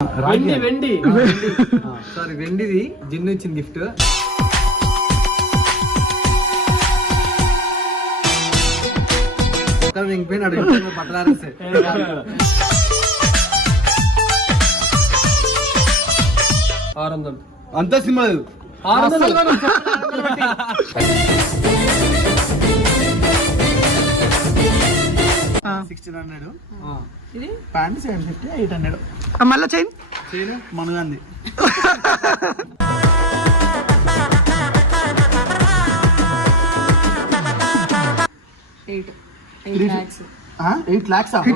వెండి సారీ వెండిది జిన్ను ఇచ్చిన గిఫ్ట్. ఇంకపోయినాడు పట్టదారేస్తే అంత సినిమా లేదు. 1600 ప్యాంట్ 750 800 మళ్ళా చైన్ మనగాంది. $8 lakhs. 8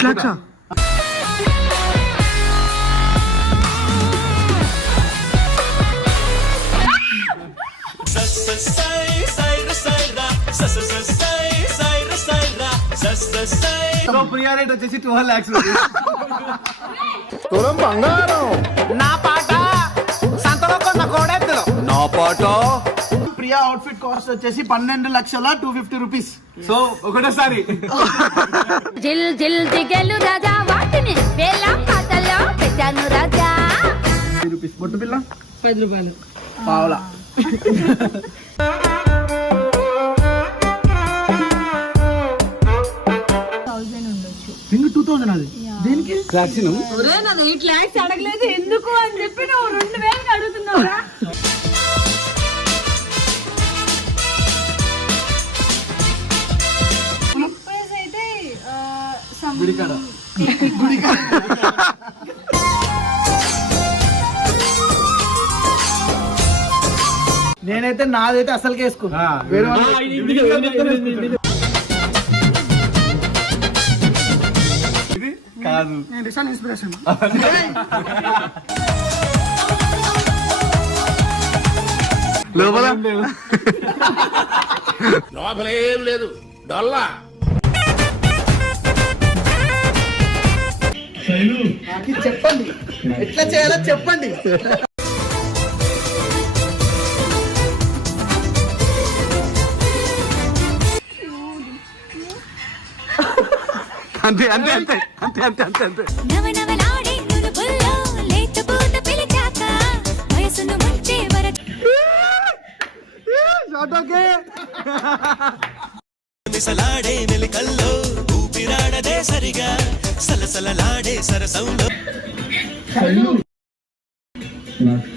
lakhs. ప్రియా రేట్ వచ్చేసి 12 lakhs. తులం బంగారం. నా పాట సంతలో కొన్న కోడెత్తులు. నా పాట ప్రియా అవుట్ఫిట్ కాస్ట్ వచ్చేసి 12,250 రూపీస్. సో ఒకటేసారి జిల్ జిల్ దిగలు రాజా వాటిని వేల పాటల్లో పెట్టాను రాజా. రూపీస్. బొట్టు పిల్ల ₹10. పావులా. రింగ్ 2000 అది దేనికి? ఒరే నాది 8 lakhs అడగలేదు ఎందుకు అని చెప్పి నువ్వు 2,000 అడుగుతున్నావురా. అయితే గుడికాడ నేనైతే నాదైతే అసలుకే వేసుకో. వేరే కాదు నేను రిసాన్ ఇన్స్పిరేషన్. లోపల లోపలేం లేదు డొల్లా. నాకు చెప్పండి ఎట్లా చేయాలో చెప్పండి. అంతే అంతే అంతే అంతే అంతే అంతే అంతే. నవనవలాడే నునుపుల్లో లేతపూత పిలిచాక వయసును ముంచే వరకు మిసలాడే మెలికల్లో ఊపిరాడదే సరిగా సలసలలాడే సరసంలో నాకు